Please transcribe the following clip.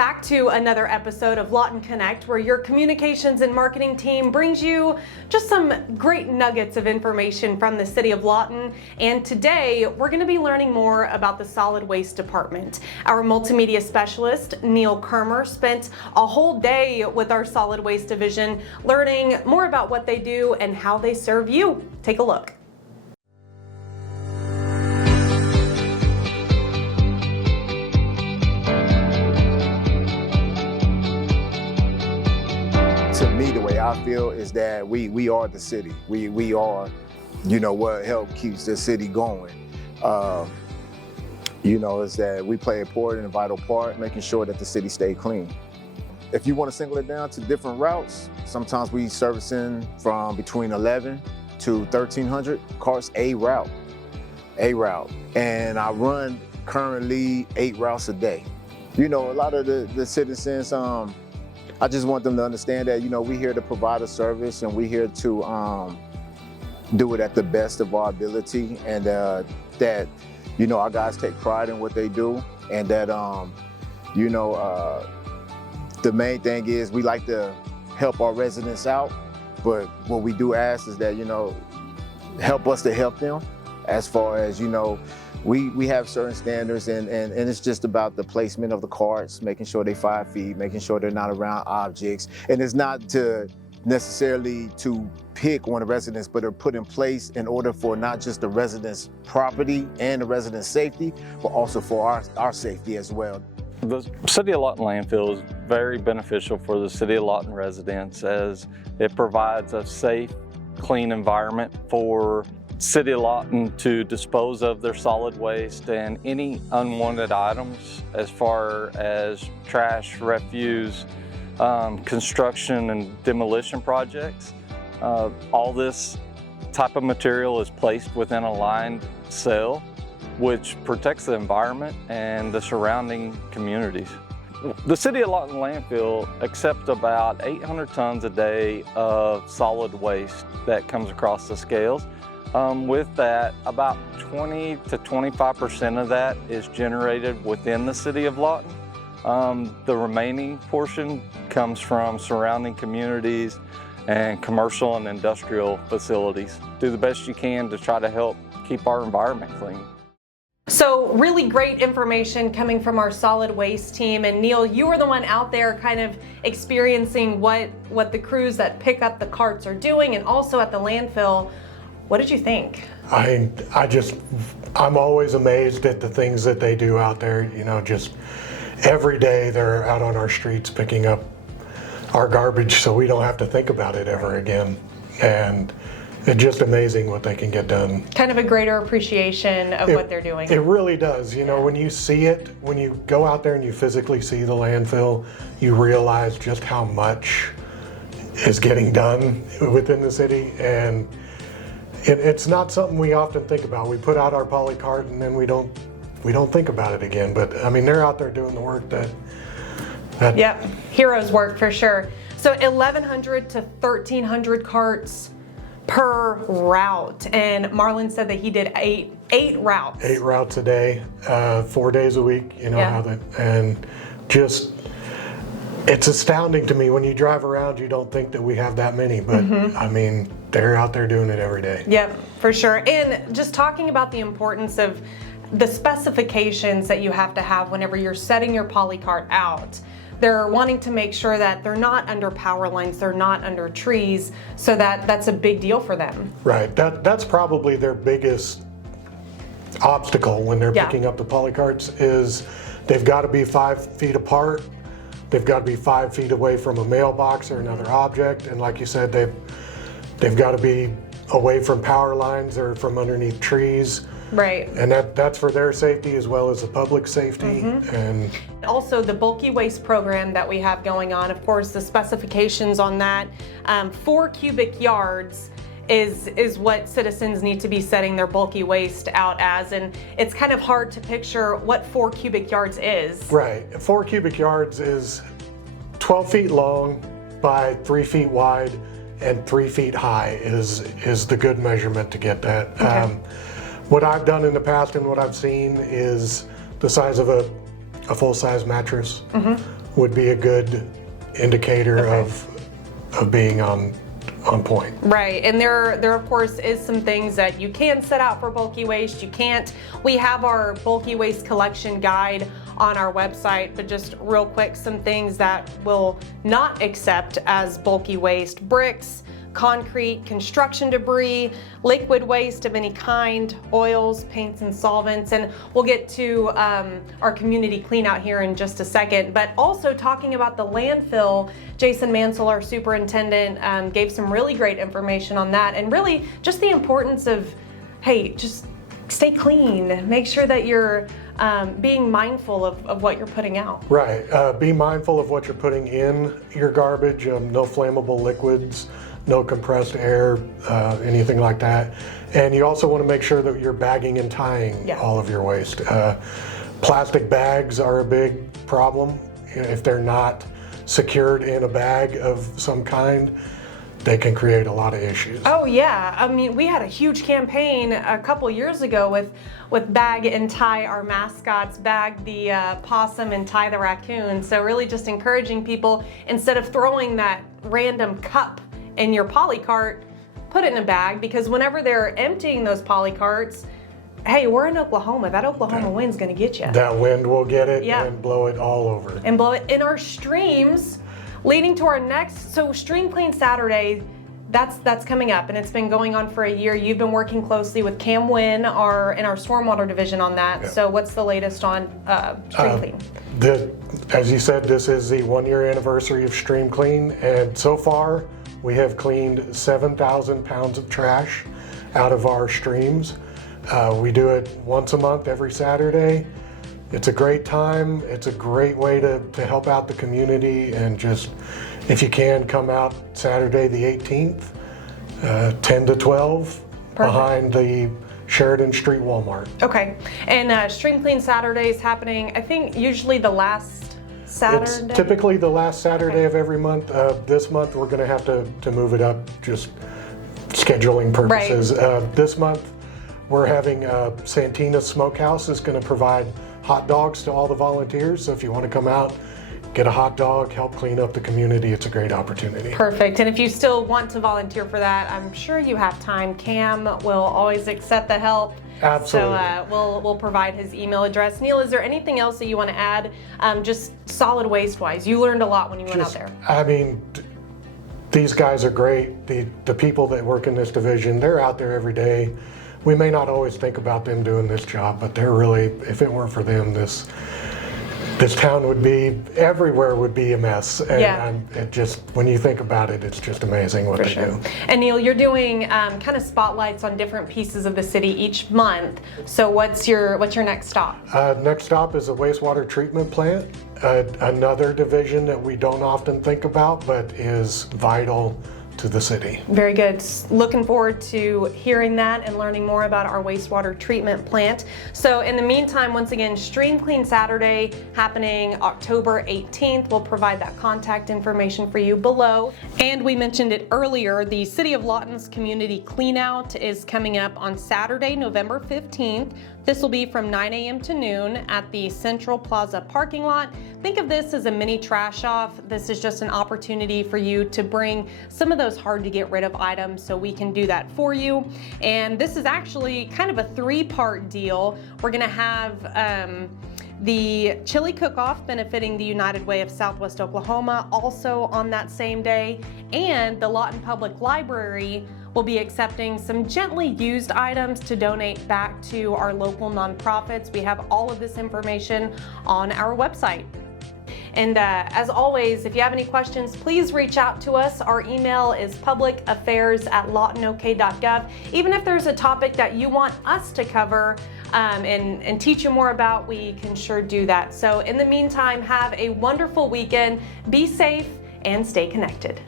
back to another episode of Lawton Connect, where your communications and marketing team brings you just some great nuggets of information from the City of Lawton. And today we're going to be learning more about the solid waste department. Our multimedia specialist, Neal Kirmer, spent a whole day with our solid waste division learning more about what they do and how they serve you. Take a look. To me, the way I feel is that we are the city. We are, what help keeps the city going. Is that we play an important and vital part making sure that the city stay clean. If you want to single it down to different routes, sometimes we servicing from between 11 to 1,300 carts a route. And I run currently 8 routes a day. A lot of the citizens, I just want them to understand that, we're here to provide a service and we're here to do it at the best of our ability, and that, our guys take pride in what they do, and that, the main thing is we like to help our residents out, but what we do ask is that, help us to help them as far as, we have certain standards, and it's just about the placement of the carts, making sure they 5 feet, making sure they're not around objects. And it's not to necessarily to pick on the residents, but they're put in place in order for not just the residents' property and the residents' safety, but also for our safety as well. The City of Lawton landfill is very beneficial for the City of Lawton residents, as it provides a safe, clean environment for City of Lawton to dispose of their solid waste and any unwanted items as far as trash, refuse, construction and demolition projects. All this type of material is placed within a lined cell, which protects the environment and the surrounding communities. The City of Lawton landfill accepts about 800 tons a day of solid waste that comes across the scales. With that, about 20 to 25% of that is generated within the City of Lawton. The remaining portion comes from surrounding communities and commercial and industrial facilities. Do the best you can to try to help keep our environment clean. So really great information coming from our solid waste team. And Neal, you were the one out there kind of experiencing what the crews that pick up the carts are doing, and also at the landfill. What did you think? I'm always amazed at the things that they do out there. Just every day they're out on our streets picking up our garbage so we don't have to think about it ever again. And it's just amazing what they can get done. Kind of a greater appreciation of what they're doing. It really does. When you see it, when you go out there and you physically see the landfill, you realize just how much is getting done within the city. And it's not something we often think about. We put out our poly cart and then we don't think about it again. But I mean, they're out there doing the work that Yep, heroes work for sure. So 1,100 to 1,300 carts per route, and Marlon said that he did eight routes. 8 routes a day, 4 days a week. And just. It's astounding to me. When you drive around, you don't think that we have that many, but I mean, they're out there doing it every day. Yep, for sure. And just talking about the importance of the specifications that you have to have whenever you're setting your poly cart out. They're wanting to make sure that they're not under power lines, they're not under trees, so that's a big deal for them. Right, that's probably their biggest obstacle when they're picking up the poly carts, is they've got to be 5 feet apart. They've got to be 5 feet away from a mailbox or another object, and like you said, they've got to be away from power lines or from underneath trees. Right. And that's for their safety as well as the public safety. And also the bulky waste program that we have going on, of course, the specifications on that, 4 cubic yards is what citizens need to be setting their bulky waste out as, and it's kind of hard to picture what 4 cubic yards is. Right, 4 cubic yards is 12 feet long by 3 feet wide and 3 feet high is the good measurement to get that. Okay. What I've done in the past and what I've seen is the size of a full-size mattress would be a good indicator of being on point. Right, and there of course is some things that you can set out for bulky waste, you can't. We have our bulky waste collection guide on our website, but just real quick, some things that will not accept as bulky waste: bricks, concrete, construction debris, liquid waste of any kind, oils, paints, and solvents. And we'll get to our community clean out here in just a second. But also talking about the landfill, Jason Mansell, our superintendent, gave some really great information on that, and really just the importance of, hey, just stay clean. Make sure that you're being mindful of what you're putting out. Right, be mindful of what you're putting in your garbage, no flammable liquids, no compressed air, anything like that. And you also want to make sure that you're bagging and tying all of your waste. Plastic bags are a big problem. If they're not secured in a bag of some kind, they can create a lot of issues. Oh yeah, I mean, we had a huge campaign a couple years ago with bag and tie our mascots, bag the possum and tie the raccoon. So really just encouraging people, instead of throwing that random cup in your poly cart, put it in a bag, because whenever they're emptying those poly carts, hey, we're in Oklahoma. That Oklahoma wind's gonna get you. That wind will get it and blow it all over. And blow it in our streams, leading to our next, so Stream Clean Saturday, that's coming up, and it's been going on for a year. You've been working closely with Cam Wynn, in our stormwater division on that. So what's the latest on Stream Clean? As you said, this is the 1-year anniversary of Stream Clean, and so far we have cleaned 7,000 pounds of trash out of our streams. We do it once a month, every Saturday. It's a great time. It's a great way to help out the community, and just, if you can, come out Saturday the 18th, 10 to 12, behind the Sheridan Street Walmart. Okay, and Stream Clean Saturday is happening, I think, usually the last Saturday? It's typically the last Saturday of every month. This month we're going to have to move it up, just scheduling purposes. This month we're having Santina Smokehouse is going to provide hot dogs to all the volunteers. So if you want to come out, get a hot dog, help clean up the community, it's a great opportunity. Perfect. And if you still want to volunteer for that, I'm sure you have time. Cam will always accept the help. Absolutely. So we'll provide his email address. Neal, is there anything else that you want to add, just solid waste wise? You learned a lot when you went out there. I mean, these guys are great. The people that work in this division, they're out there every day. We may not always think about them doing this job, but they're really, if it weren't for them, this town would be, everywhere would be a mess. And it just, when you think about it, it's just amazing what they do. And Neal, you're doing kind of spotlights on different pieces of the city each month. So what's your next stop? Next stop is a wastewater treatment plant, another division that we don't often think about, but is vital to the city. Very good. Looking forward to hearing that and learning more about our wastewater treatment plant. So in the meantime, once again, Stream Clean Saturday happening October 18th. We'll provide that contact information for you below. And we mentioned it earlier, the City of Lawton's Community Cleanout is coming up on Saturday, November 15th. This will be from 9 a.m. to noon at the Central Plaza parking lot. Think of this as a mini trash off. This is just an opportunity for you to bring some of those hard to get rid of items, so we can do that for you. And this is actually kind of a 3-part deal. We're gonna have the chili cook-off benefiting the United Way of Southwest Oklahoma also on that same day, and the Lawton Public Library will be accepting some gently used items to donate back to our local nonprofits. We have all of this information on our website. And as always, if you have any questions, please reach out to us. Our email is publicaffairs@lawtonok.gov. Even if there's a topic that you want us to cover and teach you more about, we can sure do that. So in the meantime, have a wonderful weekend, be safe, and stay connected.